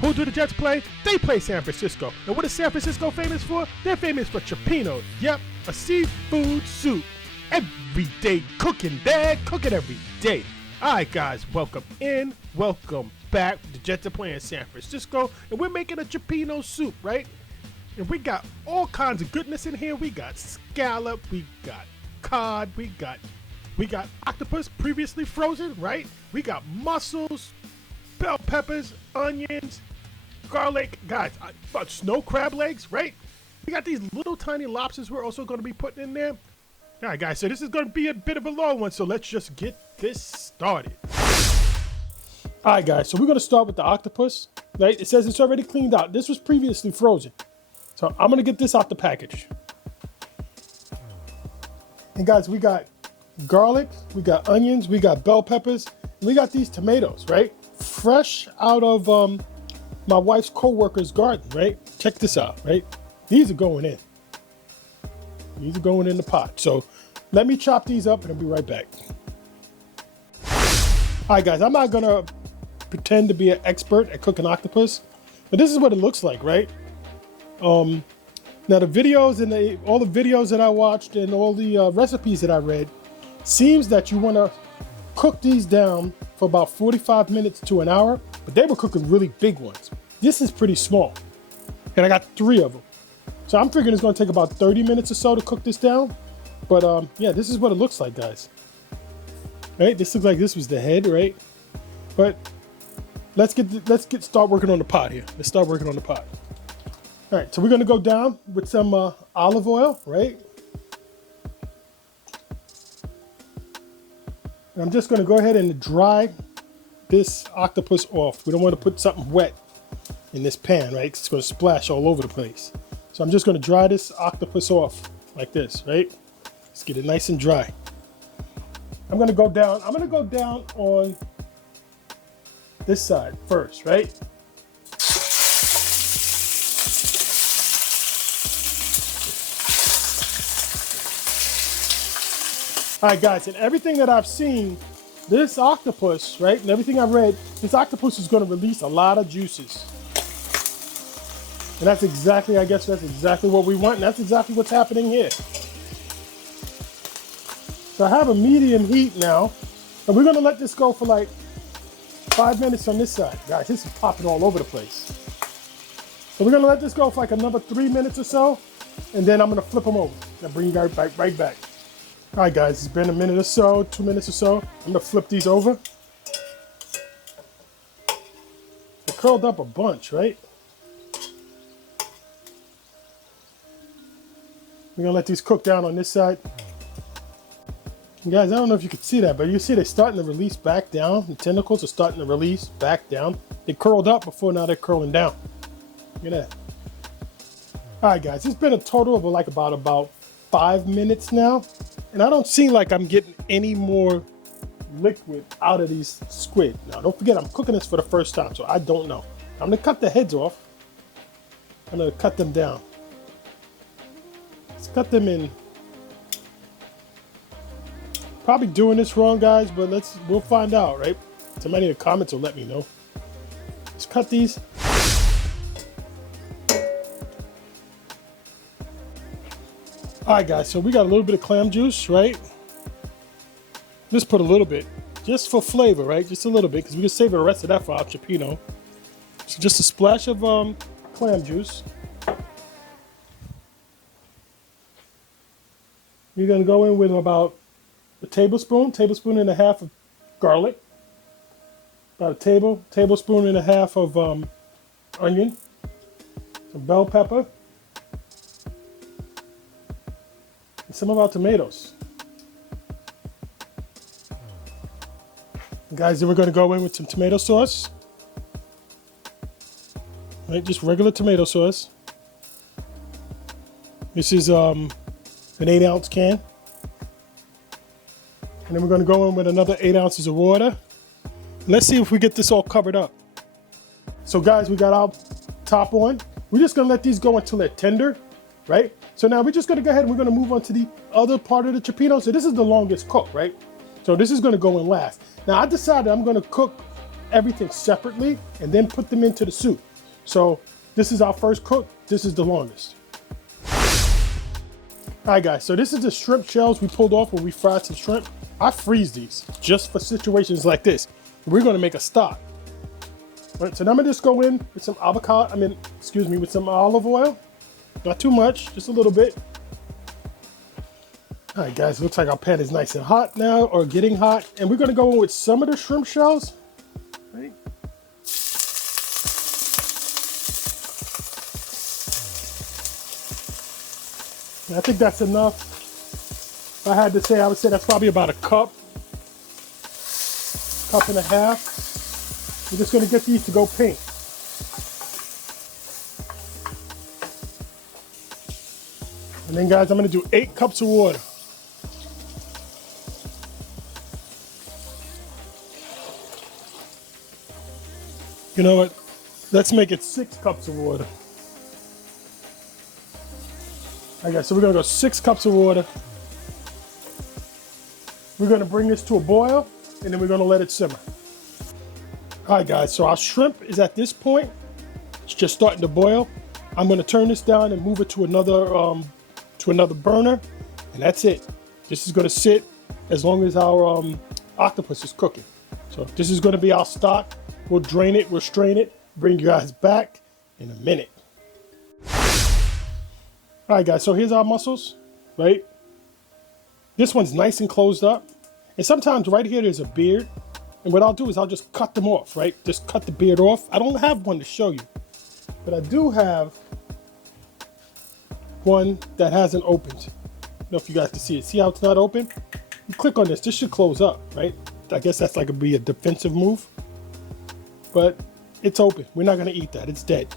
Who do the Jets play? They play San Francisco. And what is San Francisco famous for? They're famous for Cioppino. Yep, a seafood soup. Every day cooking, Dad. Cooking every day. All right, guys, welcome in. Welcome back. The Jets are playing San Francisco, and we're making a Cioppino soup, right? And we got all kinds of goodness in here. We got scallop, we got cod, we got octopus previously frozen, right? We got mussels, bell peppers, onions, garlic, guys, snow crab legs, right? We got these little tiny lobsters we're also going to be putting in there. All right, guys, so this is going to be a bit of a long one, so let's just get this started. All right, guys, so we're going to start with the octopus, right? It says it's already cleaned out. This was previously frozen. So I'm going to get this out the package. And guys, we got garlic, we got onions, we got bell peppers, and we got these tomatoes, right? Fresh out of my wife's co-worker's garden, right? Check this out, right? These are going in. These are going in the pot. So let me chop these up and I'll be right back. All right, guys, I'm not going to pretend to be an expert at cooking octopus, but this is what it looks like, right? Now the videos and all the videos that I watched and all the recipes that I read seems that you want to cook these down for about 45 minutes to an hour, but they were cooking really big ones. This is pretty small, and I got 3 of them. So I'm figuring it's going to take about 30 minutes or so to cook this down. But yeah, this is what it looks like, guys. Right? This looks like this was the head, right? But let's start working on the pot here. Let's start working on the pot. All right, so we're going to go down with some olive oil, right? And I'm just going to go ahead and dry this octopus off. We don't want to put something wet in this pan, right? It's going to splash all over the place. So I'm just going to dry this octopus off like this, right? Let's get it nice and dry. I'm going to go down on this side first, right? All right, guys, and everything that I've seen, this octopus, right, and everything I've read, this octopus is going to release a lot of juices. And that's exactly, I guess that's exactly what we want, and that's exactly what's happening here. So I have a medium heat now, and we're going to let this go for like 5 minutes on this side. Guys, this is popping all over the place. So we're going to let this go for like another 3 minutes or so, and then I'm going to flip them over and bring you guys right back. All right, guys, it's been a minute or so, 2 minutes or so. I'm going to flip these over. They curled up a bunch, right? We're going to let these cook down on this side. And guys, I don't know if you can see that, but you see they're starting to release back down. The tentacles are starting to release back down. They curled up before, now they're curling down. Look at that. All right, guys, it's been a total of like about 5 minutes now. And I don't seem like I'm getting any more liquid out of these squid. Now, don't forget, I'm cooking this for the first time, so I don't know. I'm going to cut the heads off. I'm going to cut them down. Let's cut them in. Probably doing this wrong, guys, but we'll find out, right? Somebody in the comments will let me know. Let's cut these. All right, guys, so we got a little bit of clam juice, right? Just put a little bit, just for flavor, right? Just a little bit, because we can save the rest of that for our Cioppino. So just a splash of clam juice. You're going to go in with about a tablespoon and a half of garlic. About a tablespoon and a half of onion. Some bell pepper. And some of our tomatoes. And guys, then we're going to go in with some tomato sauce. Right, just regular tomato sauce. This is an 8-ounce can. And then we're going to go in with another 8 ounces of water. And let's see if we get this all covered up. So guys, we got our top on. We're just going to let these go until they're tender, right? So now we're just going to go ahead and we're going to move on to the other part of the Cioppino. So this is the longest cook, right? So this is going to go in last. Now I decided I'm going to cook everything separately and then put them into the soup. So this is our first cook. This is the longest. All right, guys, so this is the shrimp shells we pulled off when we fried some shrimp. I freeze these just for situations like this. We're gonna make a stock. All right, so now I'm gonna just go in with some with some olive oil. Not too much, just a little bit. All right, guys, it looks like our pan is nice and hot now, or getting hot. And we're gonna go in with some of the shrimp shells, right? And I think that's enough. If I had to say, I would say that's probably about a cup and a half. We're just gonna get these to go pink. And then, guys, I'm gonna do 8 cups of water. You know what? Let's make it 6 cups of water. All right, so we're gonna go 6 cups of water. We're gonna bring this to a boil, and then we're gonna let it simmer. All right, guys, so our shrimp is at this point. It's just starting to boil. I'm gonna turn this down and move it to another burner, and that's it. This is gonna sit as long as our octopus is cooking. So this is gonna be our stock. We'll drain it, we'll strain it, bring you guys back in a minute. All right, guys, so here's our mussels, right? This one's nice and closed up. And sometimes right here there's a beard. And what I'll do is I'll just cut them off, right? Just cut the beard off. I don't have one to show you, but I do have one that hasn't opened. I don't know if you guys can see it. See how it's not open? You click on this should close up, right? I guess that's like be a defensive move, but it's open. We're not gonna eat that, it's dead.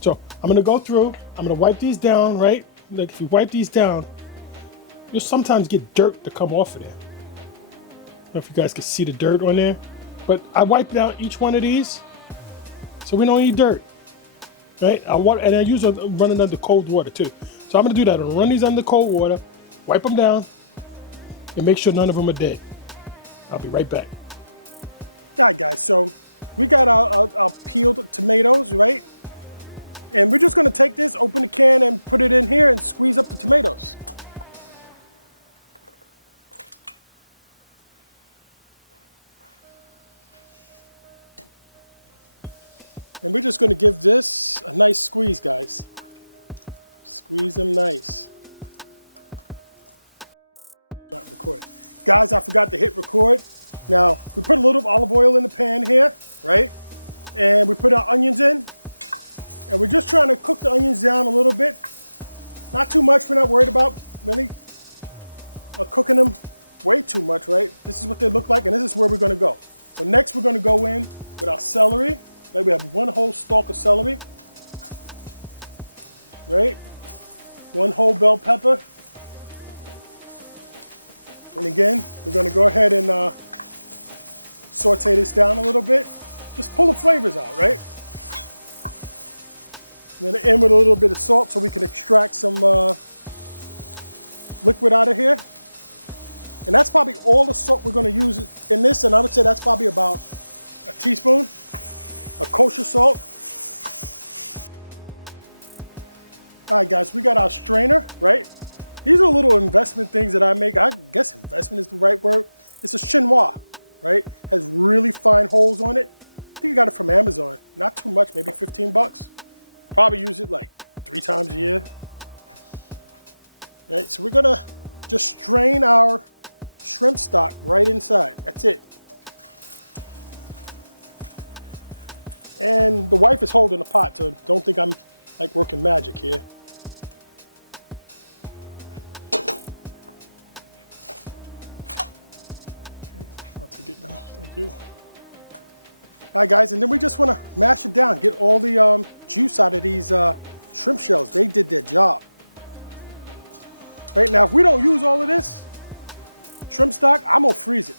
So I'm gonna go through, I'm gonna wipe these down, right? Like if you wipe these down, you'll sometimes get dirt to come off of there. I don't know if you guys can see the dirt on there, but I wipe down each one of these so we don't eat dirt, right? And I use running under cold water too. So I'm gonna do that. I'm gonna run these under cold water, wipe them down, and make sure none of them are dead. I'll be right back. All right, guys, so we got our peeled tomatoes, right? And we're just gonna take this, open the can, and put it in here and squeeze up the tomatoes. And we're just gonna give this a nice squeeze, guys. Squeeze them nice. Not recording. Guys, I forgot to hit record. Now, we put a little olive oil in the pan here, right? And we put our onions in. And we're just trying to cook the onions down a little bit. Not too much, we're not worried about really cooking them way too much, right? This is what they look like, and this is where we're gonna go. So next we're gonna go in with our celery. Right, we have 1 whole stalk of celery, right? 1 whole bell pepper. And again, we're gonna go ahead and saute this down a little bit. Just pull the flavors out, right? And then end with a little bit of salt so we can extract some liquid out of here. And that's probably all the salt we're gonna use in this, and I would say that's probably about a teaspoon of kosher salt. All right, guys, we got our strainer, right? These are little investment things that I make. I guess investment is the right word. It's a chinois, right? Has really fine holes on it. I think I got it from Amazon. Not too much, maybe 15 bucks. Probably use it like 3 times a year. All right, so we're gonna just strain our shrimp stock right inside. That's it. And the wife is holding the pot, so don't think I'm like working magic here. Okay, I'll take it now, thank you. All right, guys, and then we just want to mash it down, get all the juice out of these shrimp shells. They did their job. Right now, if we don't use all of this shrimp stock, I'm gonna freeze it.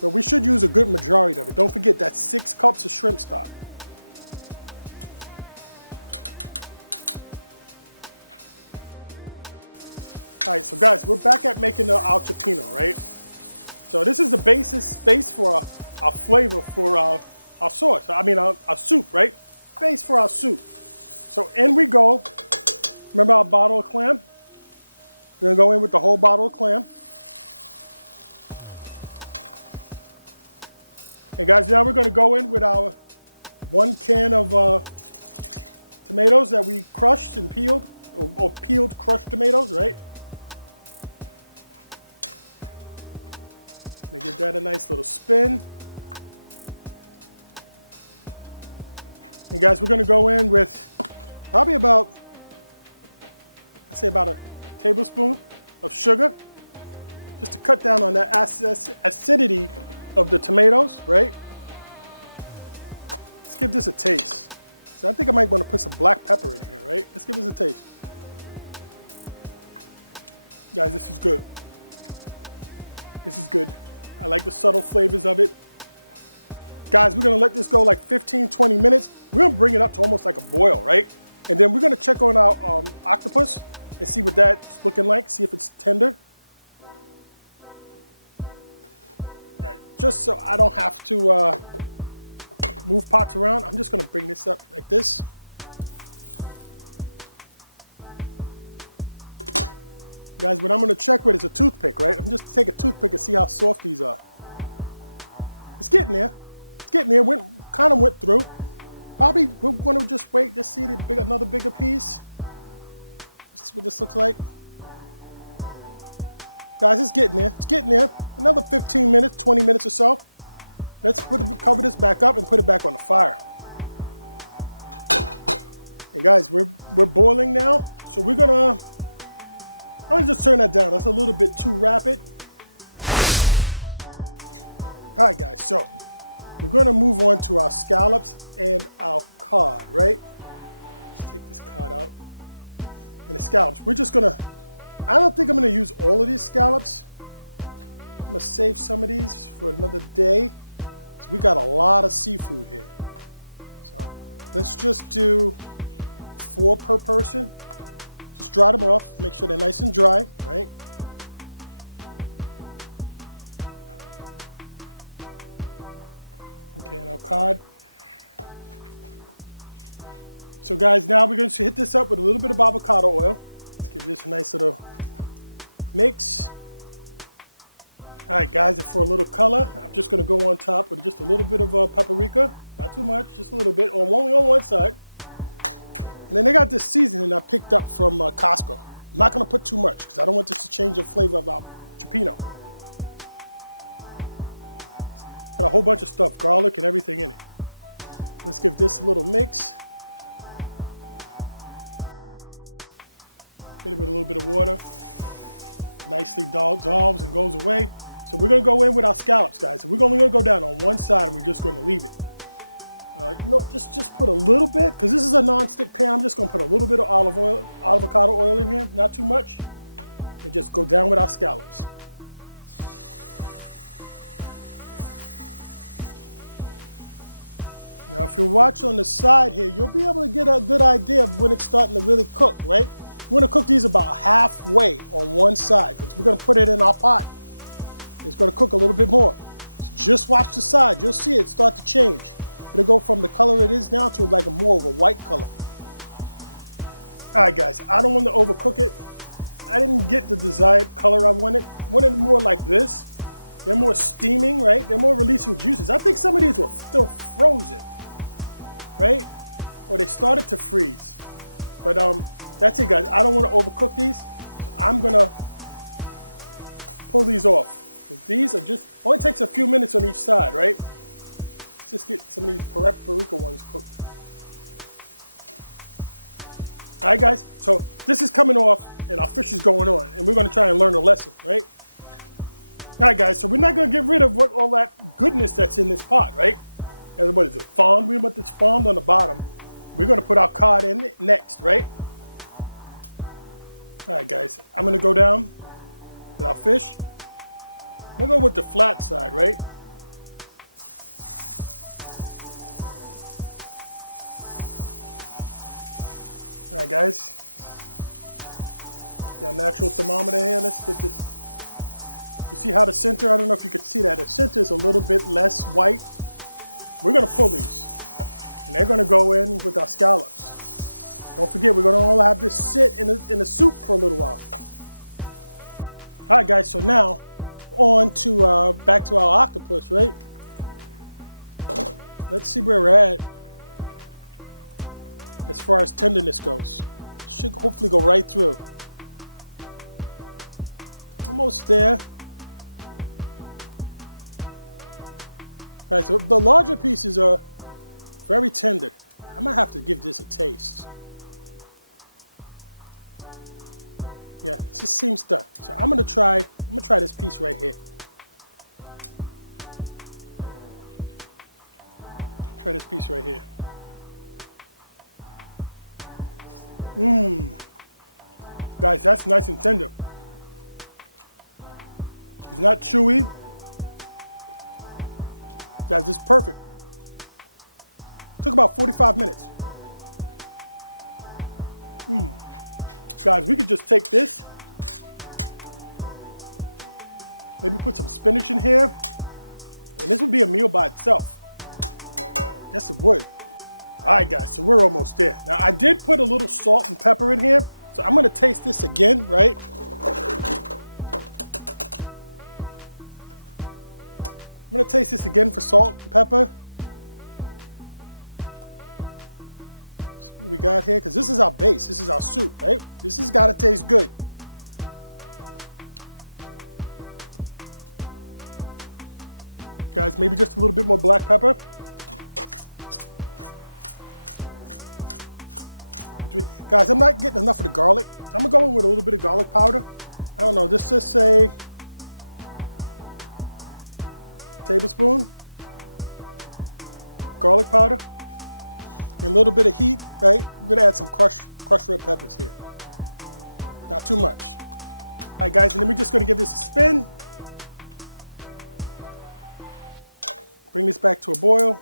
But we should use a good majority of it. Don't forget that's 6 cups of shrimp stock. All right, so guys, we're back at making our cioppino, right? So this is the base for our flavor for our sauce. I mean our soup, right? Base for our soup. So in we go. Remember our bottle of clam? We're gonna go in with the whole bottle of clam. And guys, now we're gonna go in with our 1 can of tomatoes that we crushed and peeled, or peeled crushed tomatoes, right? They give that a nice little spin. And guys, we're gonna go in with probably about, I'd say about a tablespoon of sugar, just to cut down on that acidity of the tomatoes, right? Let's give this a taste. So I think I might want to put some black pepper in here, right? Let's give this a taste. Guys, this is good. This is good. I like the subtle flavors of it. Guys, we're gonna let this go like 15, 20 minutes. We're gonna bring it up to almost like a boil, right? And then we're gonna check on our octopus and see what that's looking like, see if it's tender. Just so I don't have to move pots around, I'm just gonna bring this up like this. Guys, what I'm gonna check with is a toothpick, right? I'm just take a toothpick and see how soft these are. It's getting there. It's getting there. Kind of went through. Probably we're gonna just wait, just see another bigger piece. Let's see what this looks like. Guys, it's getting there. It's getting there. Another 15 minutes, 20 minutes or so. Let's cover this back up and put it back on the fire. And guys, we're boiling now, so we're gonna. I'm gonna just turn that down. That's a little bit too rapid. All right, guys. So we're gonna move on to our scallops and our cod, right? Let's take this cod out. And the scallops. We're just gonna. I don't think I'm gonna use all of these scallops. I'm gonna save some of these for another day. So we got a lot of seafood here. So let's just do 4 per person. Just dry them off, make sure they're nice and dry, right? Okay, and our cod. So guys, now we're going to hit this up with a little bit of avocado oil. Let's give this a nice little mix. All right, guys, and for a little color, I'm just going to go on top with just a little bit of paprika. Not too much, just a little bit, only on one side. And then they got this seasoning I picked up from Costco. I'm not going to put too much because I don't want this to change the flavor of our Cioppino. Got a whole bunch of stuff, garlic and everything in it. Let's give this a little mix. Hit it with a little bit of water. Nicely dissolves and goes away. So we're going to go in with our scallops, guys. So we're only going to go down on one side and we're just going to leave it. You know, just put a little bit, because this is a non-stick pan. I'm just going to put a little bit of avocado oil in here, not too much, and just go down with our scallops. Now, if you watch on the side here, you'll be able to get a good idea of when it's starting to really cook, right? We're going to cook these about halfway on one side, because we're going to put it in our pot. It's going to cook a little bit more. So just watch the side. You'll see it start to change. It'll go from the color it is now to like more of a white color. All right, guys, I don't want to overcook it. I didn't get the desired color I wanted. I wanted more like this. They're more steaming, right? They're more releasing juices. I think some of these were still frozen, right? Or they started to freeze. But that's it, guys. I don't want to overcook these. So I'm gonna pull these off. These are just, only takes a few minutes on each side, right? Just get some of these paprika ones cooked. All right, guys, so this is coming off and our fish is going on and we're going to try and learn a lesson, right? All right, guys, so we're not going to get rid of all that goodness that's in this pot, right? What is it, fond? We want this fond on the bottom. We're going to put our cod in it next, right? All right, guys, I'm going to go down with our fish. I'm going to go with the flat side, right? All right, guys, got a natural thermometer here. Let's get this. You see how the center, I don't know if you could see that. The center is a little bit less white we're gonna pull these. And they're gonna go in with our scallops. Don't forget, we're gonna all have this sit in the soup for a little while. All right, guys, so now on to back to our octopus, right? Let's see where we're at as far as tenderness goes. Should hopefully go right through. Almost there. All right, so the larger pieces are very tender. I'm gonna have to give this a taste. Yeah, it just seems done. So I'm gonna try this piece right here. Try this piece right here. Guys, that's nice and tender. It's not chewy. Guys, this is perfect. Took about 45 minutes. Guys, we could just take this, maybe put some spinach in here, and this would be a meal by itself. Yes, it would. All right, guys, so we're almost there. Now, I did put a little salt and pepper in here, so I'm gonna taste this again, right? I'm gonna taste this again for salt and pepper. See what we got here, because this is our base. This is our soup, right? This has got to taste good. Guys, maybe just a little bit more black pepper. Guys, I'm not getting enough of the garlic. I'm gonna go in with a little bit of garlic powder. I don't know, this just say tablespoon garlic powder and a little bit of heat, right? We're gonna add some crushed red peppers here. Not too much. All right, guys, and then we're just gonna give this a spin. Bring this back to a boil.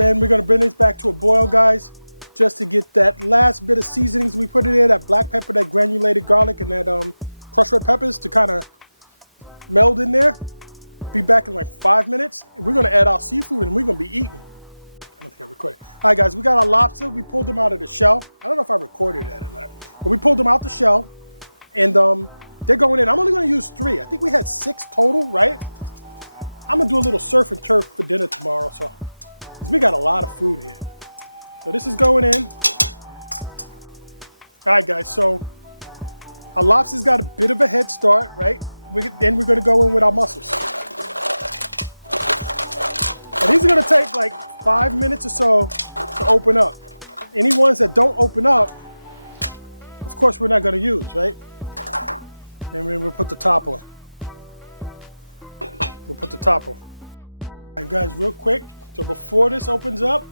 We're gonna bring this back to a boil, guys, just to get that last bit of seasonings we put in there, that black pepper, that granulated garlic, and that crushed red peppers to kind of meld in there. Be back in like 5 minutes, and we're gonna add our seafood, and we're gonna be eating. I don't think I recorded. All right, guys, we got our lobster. We pulled them out of the shell. I don't know if I recorded that or not, but we pulled them out the shell, and they're going in. I'm only gonna use 3. I think we had 6 total, right? I'm gonna do a little surf and turf for dinner tomorrow, so. We got a lot of food here. So this is going in. All right, guys, so our lobster's got a bit of a head start, right? Then we're gonna go in with our mussels. And these are gonna take like 5 minutes or so to open up. Any ones that don't open up, of course, we're not gonna use, right? And we'll put the top on. We'll put the top on. All right, guys, real quick. So before this opens up,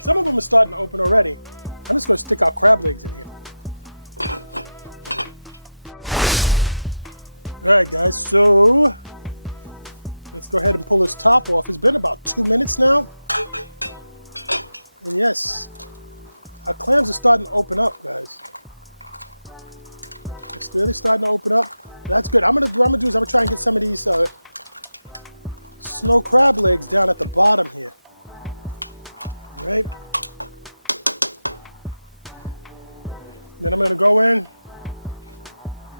some of them are starting to open already. I'm just gonna stick our crab legs in here. All right, guys, so let's go ahead and pull this top off. It's been about 2 minutes now. And yes, our clams are starting to open up, guys. It's really starting to open up. That's good. What I'm gonna do is I'm gonna try and get some of these snow crab legs down at the bottom here. All right. Then I'm gonna go in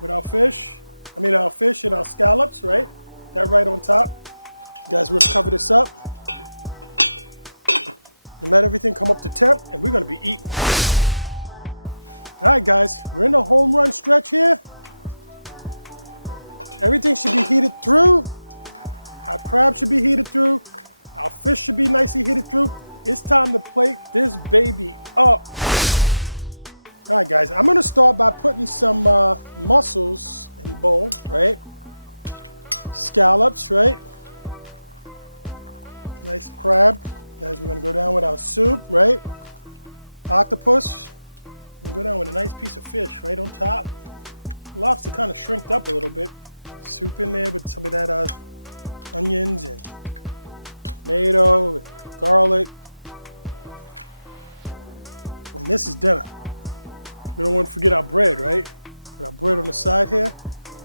with our fish. Our fish and our scallops, right? That right on top. Guys, we're gonna cover this up and let everything come up to temp, and we're gonna be eating. All right, guys, we're in the home run stretch here. Everything should be heated through. Our crab should be heated through. Our fish should be nicely heated through. It's time to plate this baby up. All right, guys, I'm gonna start by putting some mussels in the bowl, right? Scallops, right? Nice crab. Guys, we're gonna go down with our soup, right? Octopus. We're gonna go down with a nice piece of fish right on top. Lobster kind of shrinked up a little bit. Soup in there with some of that onions and tomato and garlic. And this is dinner. We don't want to forget our bread, right? Put our bread on the side here.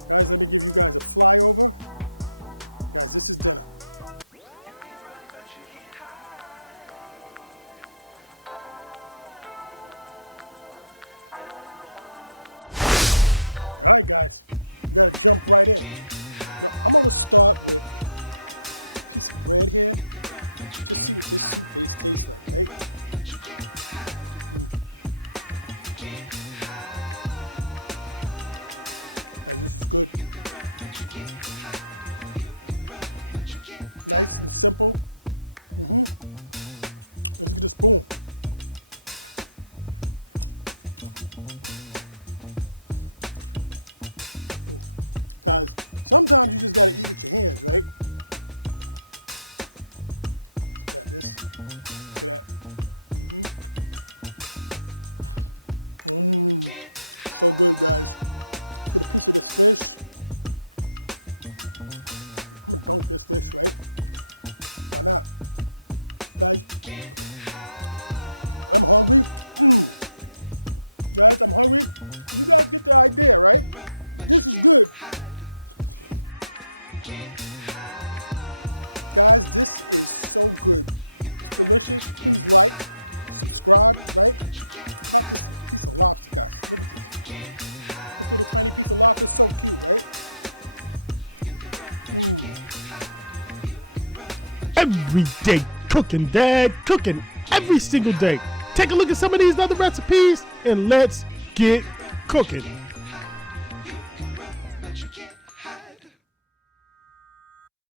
Guys, let me give you guys a flyover Guys, this is dinner. All right, guys, we gotta jump right in. Now, I'm gonna start with a piece of bread here. Just see what this soup base tastes like, right? Guys, this is good. Nice and simple. Let's get a spoon. Guys, sometimes you just gotta eat with your hands, right? Let's grab this. Look at that. So good, guys. Let's get a piece of this fish. I'm gonna dunk this fish, right? Why not? Guys, I'm hungry. Guys, I'm hungry. You guys get the idea, right? This is good. Guys, this is so good. It's delicious. Please like, subscribe, right? How about this piece of lobster, guys? Look at this. This little tiny piece of lobster is so cute, right? Every day cooking, Dad. Cooking every single day. Take a look at some of these other recipes and let's get cooking.